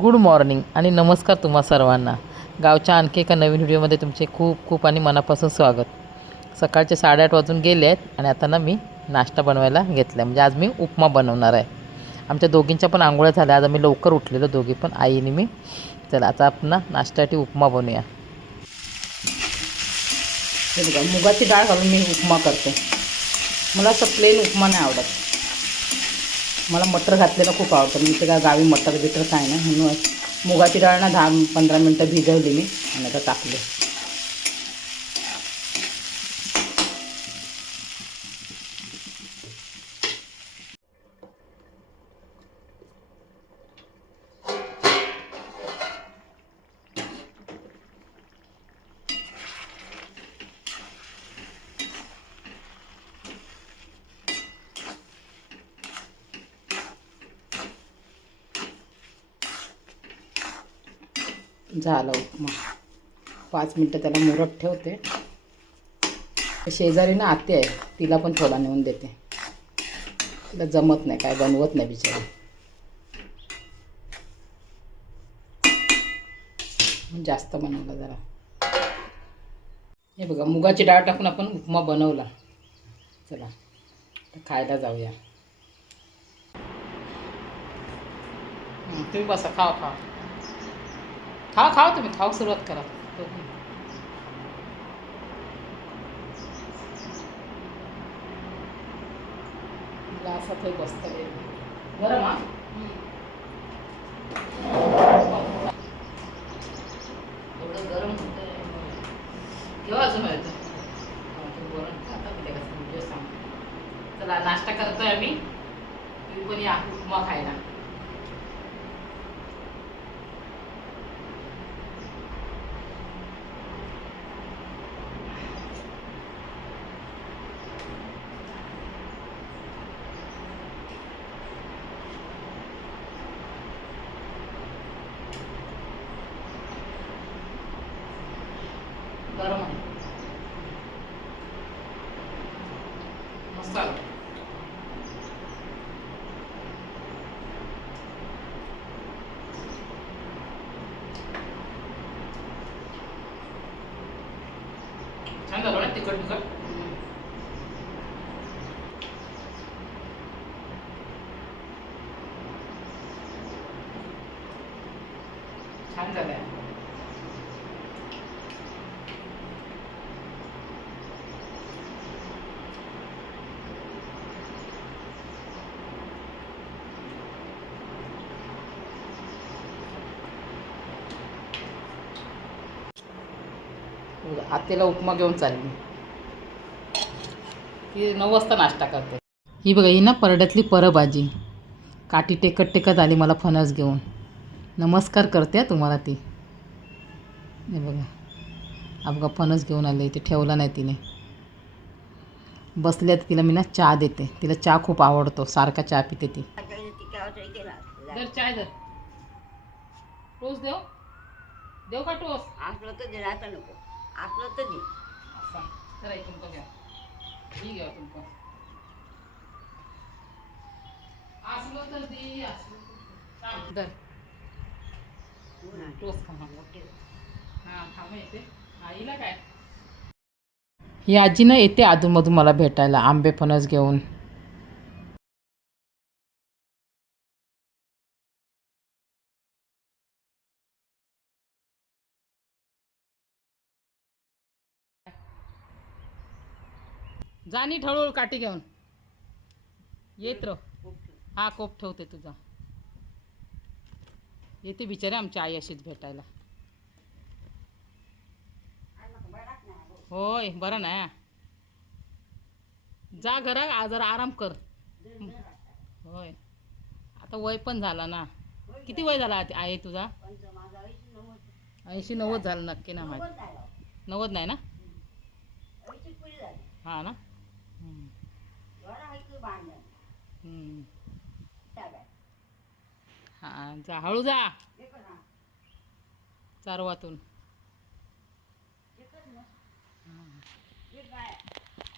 Good morning आणि नमस्कार तुम्हा सर्वांना. गावच्या आणखी एका नवीन व्हिडिओमध्ये तुमचे खूप खूप आणि मनापासून स्वागत. सकाळचे साडेआठ वाजून गेले आहेत आणि आता ना मी नाश्ता बनवायला घेतला आहे म्हणजे आज मी उपमा बनवणार आहे. आमच्या दोघींच्या पण आंघोळ्या झाल्या. आज आम्ही लवकर उठलेलो दोघी पण. आईने मी चला आता आपण नाश्त्यासाठी उपमा बनवूया. मुगाची डाळ घालून मी उपमा करते. मला असं प्लेन उपमा नाही आवडत. मला मटर घातलेलं खूप आवडतं. मी ते काय गावी मटर बिटर काय नाही म्हणून मुगाची डाळ ना दहा पंधरा मिनटं भिजवली मी आणि आता टाकले. झालं उपमा पाच मिनटं त्याला मुरत ठेवते. शेजारी ना आते आहे तिला पण थोडा नेऊन देते. तिला जमत नाही काय बनवत नाही बिचारी. जास्त बनवला जरा. हे बघा मुगाची डाळ टाकून आपण उपमा बनवला. चला तर खायला जाऊया. तुम्ही बसा खावा खा खावा खावा तुम्ही खाऊ सुरुवात करा. ग्लासात बसतं गरम हा? एवढं गरम होतं केव्हा अजून मिळतं? वरण खाता की कसं म्हणजे सांग चला नाश्ता करतोय आम्ही. तुम्ही पण या उपमा खायला गरम आहे मस्त आलं छान झालं तिखट तिखट छान झालंय. आत्याला उपमा घेऊन चालली. ती नऊ वाजता नाश्ता करते. ही बघा ही ना परड्यातली परभाजी. काठी टेकत टेकत आली मला फणस घेऊन. नमस्कार करते तुम्हाला ती. हे बघा. हा बघा फणस घेऊन आले. इथे ठेवला नाही तिने. बसल्या तर तिला मी ना चहा देते. तिला चहा खूप आवडतो. सारखा चहा पिते ती. दर चाय दर टोस देव. देव का टोस? असलं तर नको. असलं तर दे ही घ्या तुमका असलं तर दे असलं थांब, हा. हा थांब येते आईला काय ही आजी ना येते अधूनमधून मला भेटायला आंबे फणस घेऊन. जाणी ठळूळ काठी घेऊन. येत र हा कोप ठेवते तुझा. येते बिचारे आमची आई अशीच भेटायला. होय बरं नाही जा घरा आ- जरा आराम कर. होय. आता वय पण झाला ना. किती वय झाला आहे तुझा? ऐंशी नव्वद झालं नक्की ना माहिती नव्वद नाही ना? हा ना? हा जा हळू जा. चारवातून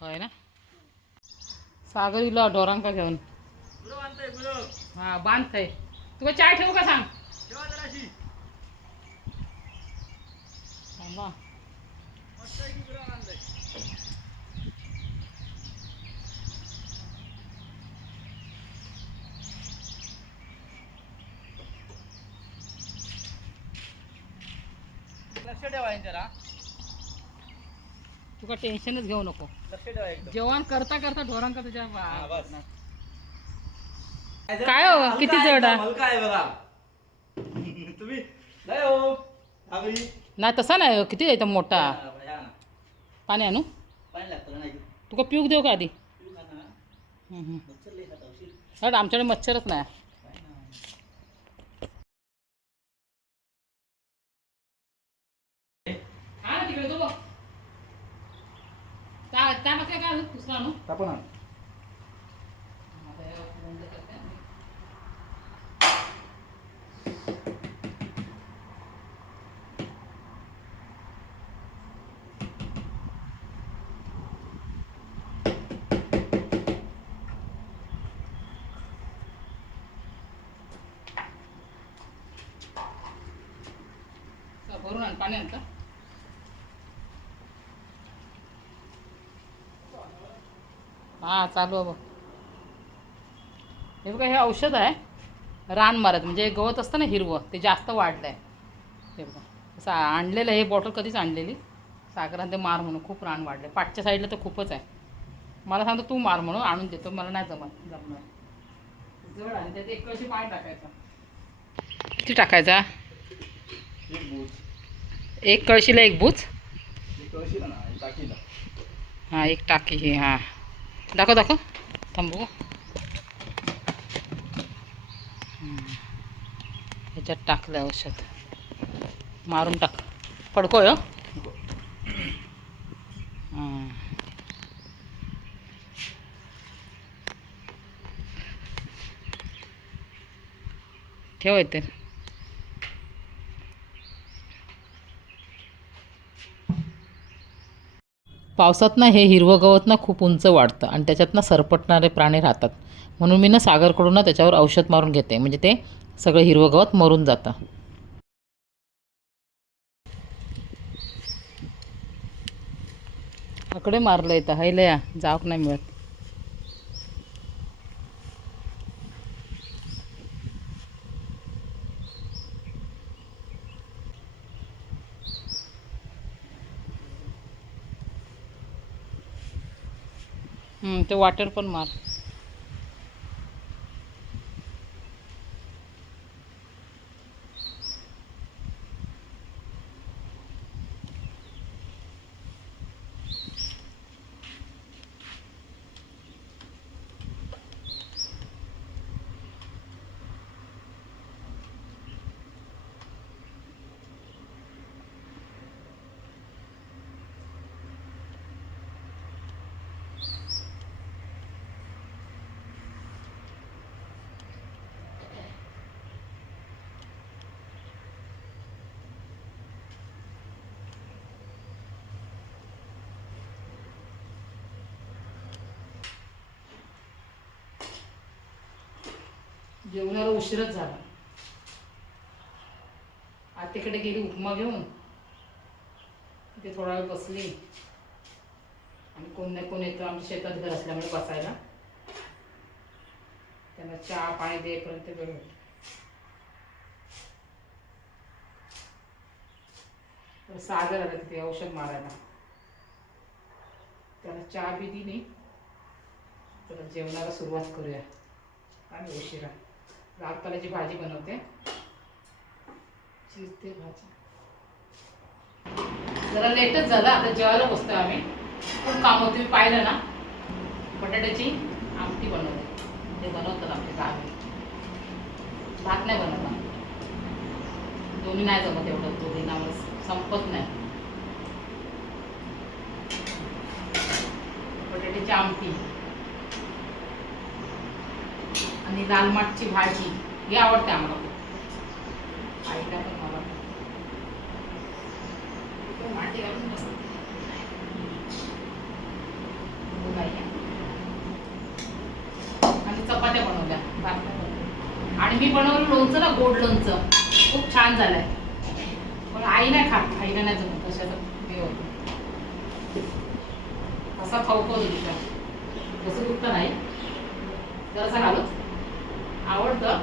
होय ना? सागर इला ढोरांका घेऊन. हा बांध थंय चाय ठेवू का सांग? थांबा. लक्ष ठेवा तुका टेन्शनच घेऊ नको लक्ष ठेवा एकदम जेवण करता करता ढोरांका तुझ्या हा, बस. काय हो? किती जड आहे? हलका आहे बघा तुम्ही नाही हो नाही तसा नाही किती येतं मोठा या ना. पाणी आणू पाणी लागतं ना नाही तुका पिऊक देऊ का आधी पिऊ का ना? हम्म, हम्म. मच्छर लई खात औषध. हट आमच्याकडे मच्छरच नाही हा ना तिकडे तो बघ त्या त्या काय काय दुसरा आणू तापण आण. आता हे बंद करते. चला, भरून आण पाणी आणतं हा चालू आहे बघ. हे बघा हे औषध आहे. रान मारत म्हणजे गवत असतं ना हिरवं ते जास्त वाढलं आहे हे बघा असं आणलेलं हे बॉटल कधीच आणलेली. सागरात ते मार म्हणून खूप रान वाढलं पाठच्या साईडला तर खूपच आहे. मला सांगतो तू मार म्हणून आणून देतो मला नाही जमत जमणार. जड आणि त्यात एक कळशी पाणी टाकायचं. किती टाकायचा? एक कळशीला एक बूच. हां एक टाकी ही हां. दाखव दाखव. थांबू ह्याच्यात टाकलं औषध. मारून टाक. पडकोय हो? हां ठेव इथे. पावसात ना हे हिरवं गवत ना खूप उंच वाढतं आणि त्याच्यात ना सरपटणारे प्राणी राहतात. म्हणून मी ना सागरकडून ना त्याच्यावर औषध मारून घेते. म्हणजे ते सगळं हिरवं गवत मरून जातं. आकडे मारलं येतं हैलया जावक नाही मिळत. ते वाटर पण मार. जेवणाला उशीरच झाला. आत्याकडे गेली उपमा घेऊन. ते थोडा वेळ बसली. आणि कोण नाही कोण येतो आमच्या शेतात घर असल्यामुळे बसायला. त्यांना चहा पाणी देईपर्यंत वेळ होतो. तर सागर आला तिथे औषध मारायला. त्याला चहा बी दिली. तर जेवणाला सुरुवात करूया. आणि उशिरा. लाल कलरची भाजी बनवते. शिजते भाजी. जरा लेटच झालं आता जेवायला बसतो आम्ही. खूप काम होते मी पाहिलं ना. बटाट्याची आमटी बनवते. ते बनवतात आमचे गावी भात नाही बनवला दोन्ही नाही जमत एवढं दोन्ही आम्हाला संपत नाही. बटाट्याची आमटी. आणि लाल माठची भाजी ही आवडते आम्हाला खूप. आईला पण मला माठी घालून मस्त. बघा या. आणि चपात्या बनवल्या भात. आणि मी बनवलं लोणचं ना गोड लोणचं. खूप छान झालंय. पण आई नाही खात आईला नाही जमत कशाचं हे होतं असा खाऊ खाऊ तसं दुखतं नाही. जरासा घालू. आवडतं.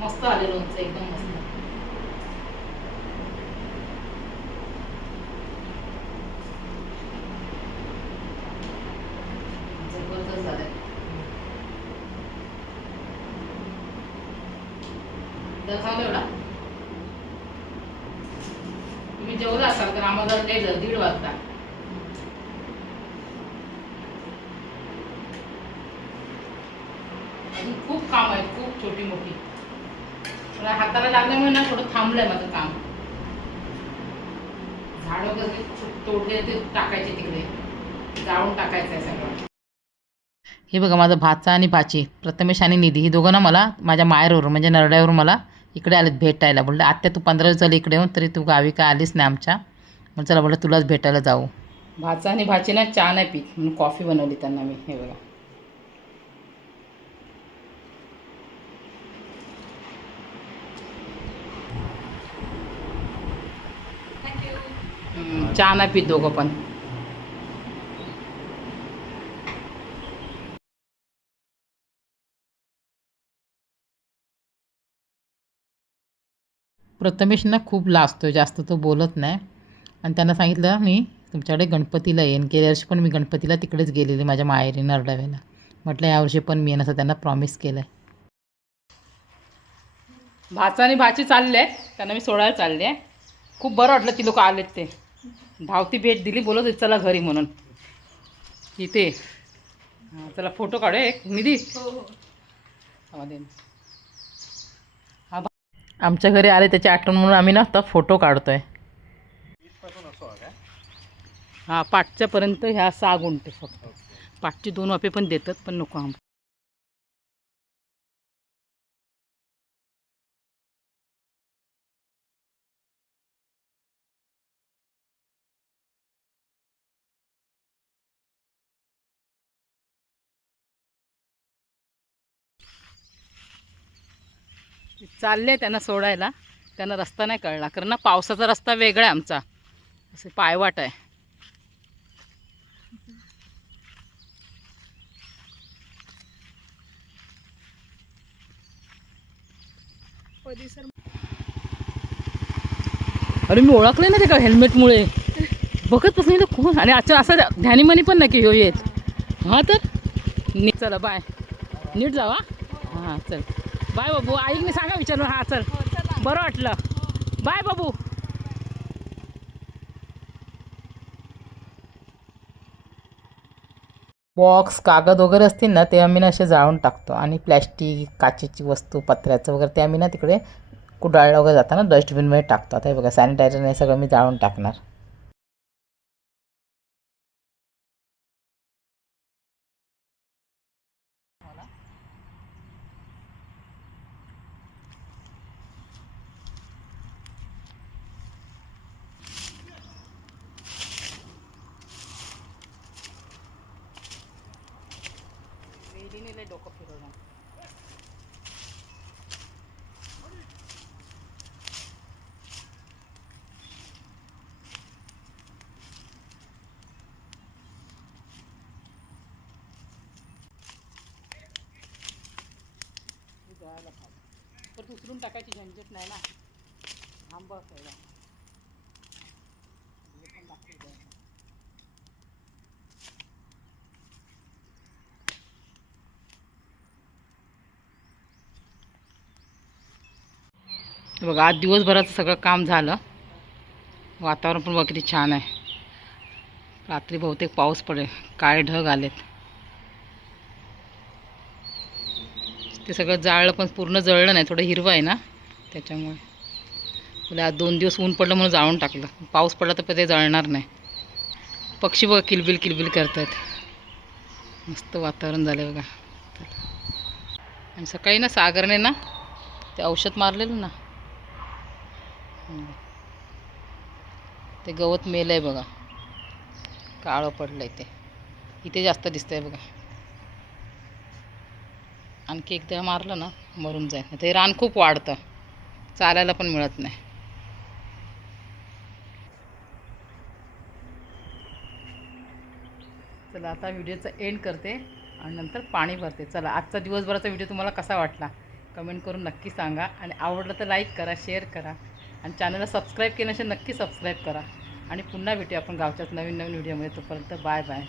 मस्त आले लोणचं एकदम मस्त जबरदस्त झालंय दाखवलं एवढा तुम्ही जेवला असाल तर आम्हाला लेट झालं दीड वाजता अजून खूप काम आहे खूप छोटी मोठी पण हाताला लागल्यामुळे ना थोडं थांबलंय माझं काम. झाड वगैरे तोडले ते टाकायचे तिकडे. जाळून टाकायचं आहे सगळं. हे बघा माझा भाचा आणि भाची प्रथमेश आणि निधी ही दोघं ना मला माझ्या माहेरवरून म्हणजे नरड्यावरून मला इकडे आलेत भेटायला. बोललं आत्या तू पंधरा दिवस झाले इकडे येऊन तरी तू गावी काय आलीच नाही आमच्या? मग चला बोललं तुलाच भेटायला जाऊ. भाचा आणि भाची ना चहा नाही पीत म्हणून कॉफी बनवली त्यांना मी हे बघा हम्म, चहा नाही पीत दोघं पण. प्रथमेश ना खूप लाजतो जास्त तो बोलत नाही. आणि त्यांना सांगितलं मी तुमच्याकडे गणपतीला येईन. गेल्या वर्षी पण मी गणपतीला तिकडेच गेलेली माझ्या माहेरी नरडाव्याला. म्हटलं यावर्षी पण मी येईन असं त्यांना प्रॉमिस केलं आहे भाचा आणि भाची चालले त्यांना मी सोडायला चालले आहे. खूप बरं वाटलं ती लोक आलेत ते. धावती भेट दिली बोलत होते, चला घरी म्हणून. इथे. हां चला फोटो काढू एक निधी. हा, दे. हा आमच्या घरी आले त्याची आठवण म्हणून आम्ही ना आता फोटो काढतोय. हा पाठच्या पर्यंत ह्या सहा गुंठे फक्त. पाठचे दोन वाफे पण देतात पण नको आम चालले त्यांना सोडायला. त्यांना रस्ता नाही कळला. कारण ना पावसाचा रस्ता वेगळा आहे आमचा. असं पायवाट आहे. अरे मी ओळखले ना ते का हेल्मेटमुळे बघत नाही तर कोण? आणि अच्छा असं ध्यानीमनी पण नाही की हो येत. हां तर? नीट चला बाय नीट जावा हां चल. बाय बाबू आईने सांगा विचारून. हां चल. बरं वाटलं. बाय बाबू. बॉक्स कागद वगैरे असतील ना ते आम्ही ना असे जाळून टाकतो. आणि प्लॅस्टिक काचेची वस्तू पत्र्याचं वगैरे ते आम्ही ना तिकडे कुडाळला वगैरे जाताना डस्टबिनमध्ये टाकतो. आता हे बघा सॅनिटायझर हे सगळं मी जाळून टाकणार. परत उचलून टाकायची झंझट नाही ना. थांबा पहिला पण दाखवू बघा आज दिवसभराचं सगळं काम झालं. वातावरण पण वगैरे छान आहे. रात्री बहुतेक पाऊस पडेल. काय ढग आलेत. ते सगळं जाळलं पण पूर्ण जळलं नाही थोडं हिरवं आहे ना त्याच्यामुळे. तुला आज दोन दिवस ऊन पडलं म्हणून जाळून टाकलं. पाऊस पडला तर ते जळणार नाही. पक्षी बघा किलबिल किलबिल करतायत. मस्त वातावरण झालं बघा. आणि सकाळी ना सागरने ना ते औषध मारलेलं ना ते गवत मेलं आहे बघा. काळं पडलं आहे ते. इथे जास्त दिसतंय बघा. आणखी एकदा मारलं ना मरून जाईल. ते रान खूप वाढतं. चालायला पण मिळत नाही. चला आता व्हिडिओचा एंड करते आणि नंतर पाणी भरते. चला आजचा दिवसभराचा व्हिडिओ तुम्हाला कसा वाटला? कमेंट करून नक्की सांगा आणि आवडलं तर लाईक करा शेअर करा आणि चॅनलला सबस्क्राईब केल्याशिवाय नक्की सबस्क्राईब करा. आणि पुन्हा भेटूया आपण गावच्याच नवीन नवीन व्हिडिओमध्ये. तोपर्यंत बाय बाय